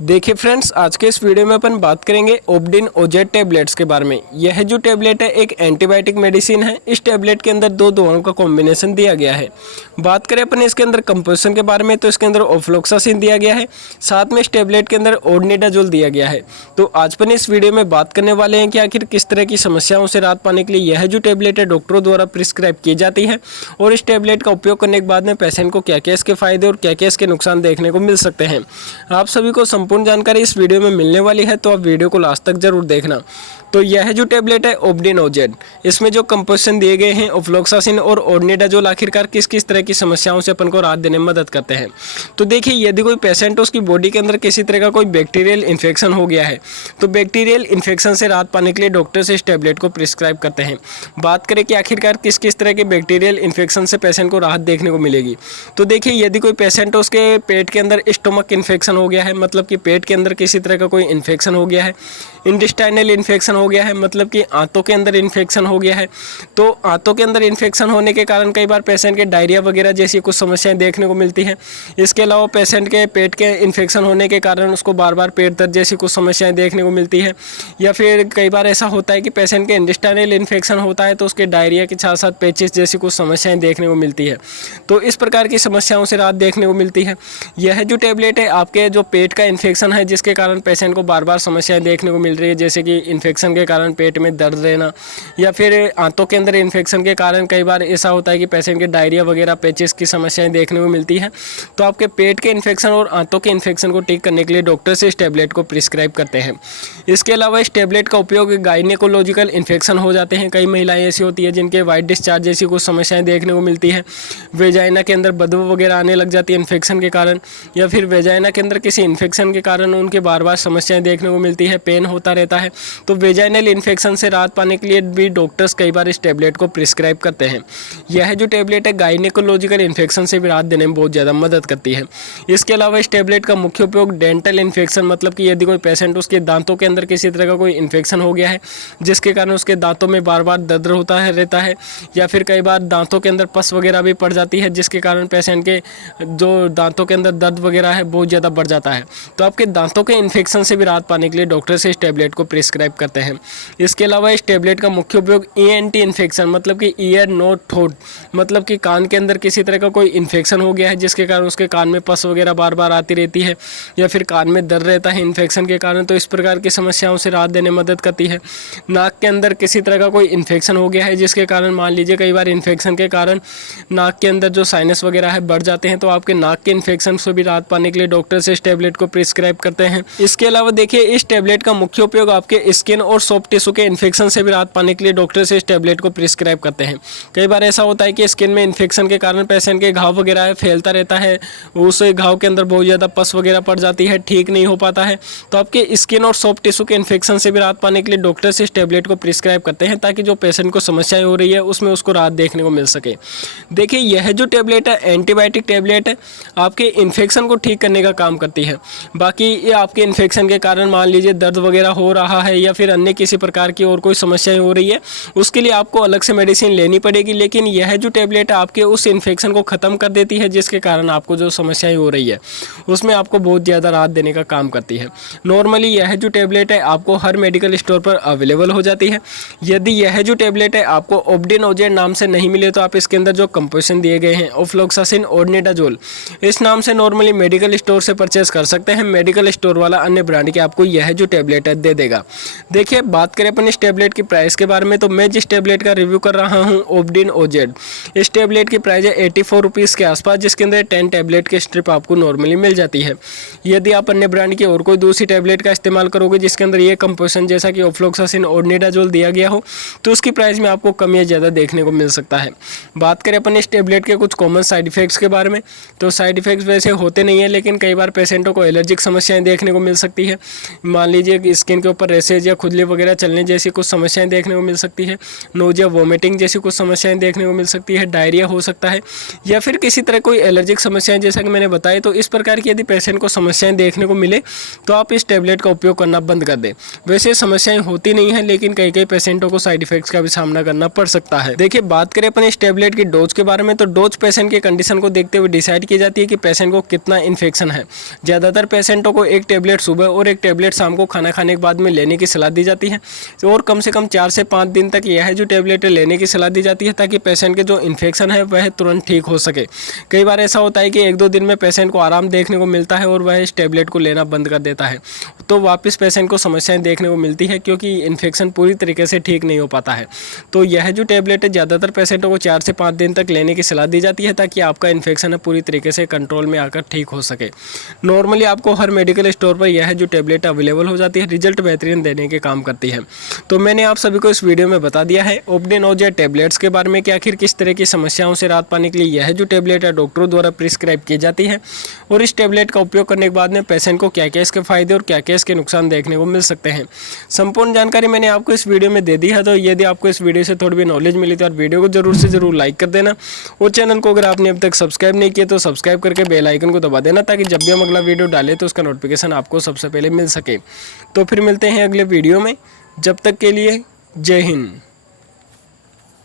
देखिए फ्रेंड्स, आज के इस वीडियो में अपन बात करेंगे ओबडिन ओजेड टैबलेट्स के बारे में। यह जो टैबलेट है एक एंटीबायोटिक मेडिसिन है। इस टैबलेट के अंदर दो दवाओं का कॉम्बिनेशन दिया गया है। बात करें अपन इसके अंदर कंपोजिशन के बारे में तो इसके अंदर ऑफ्लोक्सासिन दिया गया है, साथ में इस टैबलेट के अंदर ओडनिडाजोल दिया गया है। तो आज अपन इस वीडियो में बात करने वाले हैं कि आखिर किस तरह की समस्याओं से राहत पाने के लिए यह जो टैबलेट है डॉक्टरों द्वारा प्रिस्क्राइब की जाती है, और इस टैबलेट का उपयोग करने के बाद में पेशेंट को क्या क्या इसके फायदे और क्या क्या इसके नुकसान देखने को मिल सकते हैं। आप सभी को संपूर्ण जानकारी इस वीडियो में मिलने वाली है, तो आप वीडियो को लास्ट तक जरूर देखना। तो यह जो टैबलेट है ओबडिन ओजेड, इसमें जो कंपोजिशन दिए गए हैं ऑफ्लोक्सासिन और ओडनिडाजोल आखिरकार किस किस तरह की समस्याओं से अपन को राहत देने में मदद करते हैं। तो देखिए, यदि कोई पेशेंट उसकी बॉडी के अंदर किसी तरह का कोई बैक्टीरियल इन्फेक्शन हो गया है, तो बैक्टीरियल इन्फेक्शन से राहत पाने के लिए डॉक्टर से इस टैबलेट को प्रिस्क्राइब करते हैं। बात करें कि आखिरकार किस किस तरह के बैक्टीरियल इन्फेक्शन से पेशेंट को राहत देखने को मिलेगी। तो देखिए, यदि कोई पेशेंट उसके पेट के अंदर स्टोमक इन्फेक्शन हो गया है, मतलब कि पेट के अंदर किसी तरह का कोई इन्फेक्शन हो गया है, इंटेस्टाइनल इन्फेक्शन हो गया है, मतलब कि आंतों के अंदर इन्फेक्शन हो गया है, तो आंतों के अंदर इन्फेक्शन होने के कारण कई बार पेशेंट के डायरिया वगैरह जैसी कुछ समस्याएं देखने को मिलती हैं। इसके अलावा पेशेंट के पेट के इन्फेक्शन होने के कारण उसको बार बार पेट दर्द जैसी कुछ समस्याएं देखने को मिलती है, या फिर कई बार ऐसा होता है कि पेशेंट के इंटेस्टाइनल इन्फेक्शन होता है तो उसके डायरिया के साथ साथ पेचिस जैसी कुछ समस्याएं देखने को मिलती है। तो इस प्रकार की समस्याओं से राहत देखने को मिलती है। यह जो टैबलेट है आपके जो पेट का इन्फेक्शन है, जिसके कारण पेशेंट को बार बार समस्याएं देखने को मिल रही है, जैसे कि इन्फेक्शन के कारण पेट में दर्द रहना, या फिर आंतों के अंदर इन्फेक्शन के कारण कई बार ऐसा होता है कि पेशेंट के डायरिया वगैरह पेचिस की समस्याएं देखने को मिलती है। तो आपके पेट के इन्फेक्शन और आंतों के इन्फेक्शन को ठीक करने के लिए डॉक्टर से इस टैबलेट को प्रिस्क्राइब करते हैं। इसके अलावा इस टैबलेट का उपयोग गायनेकोलॉजिकल इन्फेक्शन हो जाते हैं। कई महिलाएं ऐसी होती है जिनके वाइट डिस्चार्ज जैसी कुछ समस्याएं देखने को मिलती है, वेजाइना के अंदर बदबू वगैरह आने लग जाती है इन्फेक्शन के कारण, या फिर वेजाइना के अंदर किसी इन्फेक्शन के कारण उनके बार बार समस्याएं देखने को मिलती है, पेन होता रहता है। तो वेजाइनल इन्फेक्शन से राहत पाने के लिए भी डॉक्टर्स कई बार इस टैबलेट को प्रिस्क्राइब करते हैं। यह जो टैबलेट है गायनेकोलॉजिकल इन्फेक्शन से भी राहत देने में बहुत ज़्यादा मदद करती है। इसके अलावा इस टैबलेट का मुख्य उपयोग डेंटल इन्फेक्शन, मतलब कि यदि कोई पेशेंट उसके दांतों के अंदर किसी तरह का कोई इन्फेक्शन हो गया है जिसके कारण उसके दांतों में बार बार दर्द होता है रहता है, या फिर कई बार दांतों के अंदर पस वगैरह भी पड़ जाती है, जिसके कारण पेशेंट के जो दांतों के अंदर दर्द वगैरह है बहुत ज़्यादा बढ़ जाता है। तो आपके दांतों के इन्फेक्शन से भी राहत पाने के लिए डॉक्टर से इस टैबलेट को प्रिस्क्राइब करते हैं। इसके अलावा इस टैबलेट का मुख्य उपयोग ईएनटी इन्फेक्शन, मतलब कि ईयर नोज थ्रोट, मतलब कि कान के अंदर किसी तरह का कोई इन्फेक्शन हो गया है जिसके कारण उसके कान में पस वगैरह बार बार आती रहती है, या फिर कान में दर्द रहता है इन्फेक्शन के कारण, तो इस प्रकार की समस्याओं से राहत देने में मदद करती है। नाक के अंदर किसी तरह का कोई इन्फेक्शन हो गया है जिसके कारण, मान लीजिए कई बार इन्फेक्शन के कारण नाक के अंदर जो साइनस वगैरह है बढ़ जाते हैं, तो आपके नाक के इन्फेक्शन से भी राहत पाने के लिए डॉक्टर से इस टैबलेट को प्रिस्क्राइब करते हैं। इसके अलावा देखिए, इस टैबलेट का मुख्य उपयोग आपके स्किन और सॉफ्ट टिश्यू के इन्फेक्शन से भी राहत पाने के लिए डॉक्टर से इस टैबलेट को प्रिस्क्राइब करते हैं। कई बार ऐसा होता है कि स्किन में इन्फेक्शन के कारण पेशेंट के घाव वगैरह है फैलता रहता है, उस घाव के अंदर बहुत ज़्यादा पस वगैरह पड़ जाती है, ठीक नहीं हो पाता है। तो आपके स्किन और सॉफ्ट टिश्यू के इन्फेक्शन से भी राहत पाने के लिए डॉक्टर से इस टैबलेट को प्रिस्क्राइब करते हैं, ताकि जो पेशेंट को समस्याएं हो रही है उसमें उसको राहत देखने को मिल सके। देखिए, यह जो टैबलेट है एंटीबायोटिक टैबलेट है, आपके इन्फेक्शन को ठीक करने का काम करती है। बाकी ये आपके इन्फेक्शन के कारण मान लीजिए दर्द वगैरह हो रहा है, या फिर अन्य किसी प्रकार की और कोई समस्याएं हो रही है, उसके लिए आपको अलग से मेडिसिन लेनी पड़ेगी। लेकिन यह जो टैबलेट है आपके उस इन्फेक्शन को ख़त्म कर देती है जिसके कारण आपको जो समस्याएं हो रही है उसमें आपको बहुत ज़्यादा राहत देने का काम करती है। नॉर्मली यह जो टैबलेट है आपको हर मेडिकल स्टोर पर अवेलेबल हो जाती है। यदि यह जो टैबलेट है आपको ओबडिन ओजेड नाम से नहीं मिले, तो आप इसके अंदर जो कंपोजिशन दिए गए हैं ऑफ्लोक्सासिन ओडनिडाजोल, इस नाम से नॉर्मली मेडिकल स्टोर से परचेस कर सकते हैं। मेडिकल स्टोर वाला अन्य ब्रांड के आपको यह जो टैबलेट है दे देगा। देखिए, बात करें अपन इस टैबलेट की प्राइस के बारे में, तो मैं जिस टैबलेट का रिव्यू कर रहा हूँ ओबडिन ओजेड, इस टैबलेट की प्राइस है 84 रुपीज़ के आसपास, जिसके अंदर 10 टैबलेट की स्ट्रिप आपको नॉर्मली मिल जाती है। यदि आप अन्य ब्रांड की और कोई दूसरी टैबलेट का इस्तेमाल करोगे जिसके अंदर ये कंपोजिशन जैसा कि ऑफ्लोक्सासिन ओडनिडाजोल दिया गया हो, तो उसकी प्राइस में आपको कम या ज़्यादा देखने को मिल सकता है। बात करें अपन इस टैबलेट के कुछ कॉमन साइड इफेक्ट्स के बारे में, तो साइड इफेक्ट्स वैसे होते नहीं है, लेकिन कई बार पेशेंटों को एलर्जिक समस्याएं देखने को मिल सकती है। मान लीजिए कि स्किन के ऊपर रैसेज या खुजली खुजली वगैरह चलने जैसी कुछ समस्याएं देखने को मिल सकती है, नोजिया वोमिटिंग जैसी कुछ समस्याएं देखने को मिल सकती है, डायरिया हो सकता है, या फिर किसी तरह कोई एलर्जिक समस्याएं जैसा कि मैंने बताया। तो इस प्रकार की यदि पेशेंट को समस्याएं देखने को मिले तो आप इस टेबलेट का उपयोग करना बंद कर दें। वैसे समस्याएं होती नहीं है, लेकिन कई कई पेशेंटों को साइड इफेक्ट्स का भी सामना करना पड़ सकता है। देखिए, बात करें अपन इस टेबलेट की डोज के बारे में, तो डोज पेशेंट की कंडीशन को देखते हुए डिसाइड की जाती है कि पेशेंट को कितना इन्फेक्शन है। ज़्यादातर पेशेंटों को एक टेबलेट सुबह और एक टेबलेट शाम को खाना खाने के बाद में लेने की सलाह दी जाती है, और कम से कम 4 से 5 दिन तक यह जो टेबलेट लेने की सलाह दी जाती है, ताकि पेशेंट के जो इन्फेक्शन है वह तुरंत ठीक हो सके। कई बार ऐसा होता है कि 1-2 दिन में पेशेंट को आराम देखने को मिलता है और वह इस टेबलेट को लेना बंद कर देता है, तो वापस पेशेंट को समस्याएं देखने को मिलती है, क्योंकि इन्फेक्शन पूरी तरीके से ठीक नहीं हो पाता है। तो यह जो टेबलेट है ज़्यादातर पेशेंटों को 4 से 5 दिन तक लेने की सलाह दी जाती है, ताकि आपका इन्फेक्शन है पूरी तरीके से कंट्रोल में आकर ठीक हो सके। नॉर्मली आपको हर मेडिकल स्टोर पर यह जो टेबलेट अवेलेबल हो जाती है, रिजल्ट बेहतरीन देने के काम करती है। तो मैंने आप सभी को इस वीडियो में बता दिया है ओब्डिन ओजेट टेबलेट्स के बारे में कि आखिर किस तरह की समस्याओं से राहत पाने के लिए यह जो टेबलेट है डॉक्टरों द्वारा प्रिस्क्राइब की जाती है, और इस टेबलेट का उपयोग करने के बाद में पेशेंट को क्या क्या इसके फायदे और क्या क्या इसके नुकसान देखने को मिल सकते हैं। संपूर्ण जानकारी मैंने आपको इस वीडियो में दे दी है। तो यदि आपको इस वीडियो से थोड़ी भी नॉलेज मिली तो वीडियो को जरूर से जरूर लाइक कर देना, और चैनल को अगर आपने अब तक सब्सक्राइब नहीं किया तो सब्सक्राइब करके बेल आइकन को दबा देना, ताकि जब भी हम अगला वीडियो डालें तो उसका नोटिफिकेशन आपको सबसे पहले मिल सके। तो फिर मिलते हैं अगले वीडियो में, जब तक के लिए जय हिंद।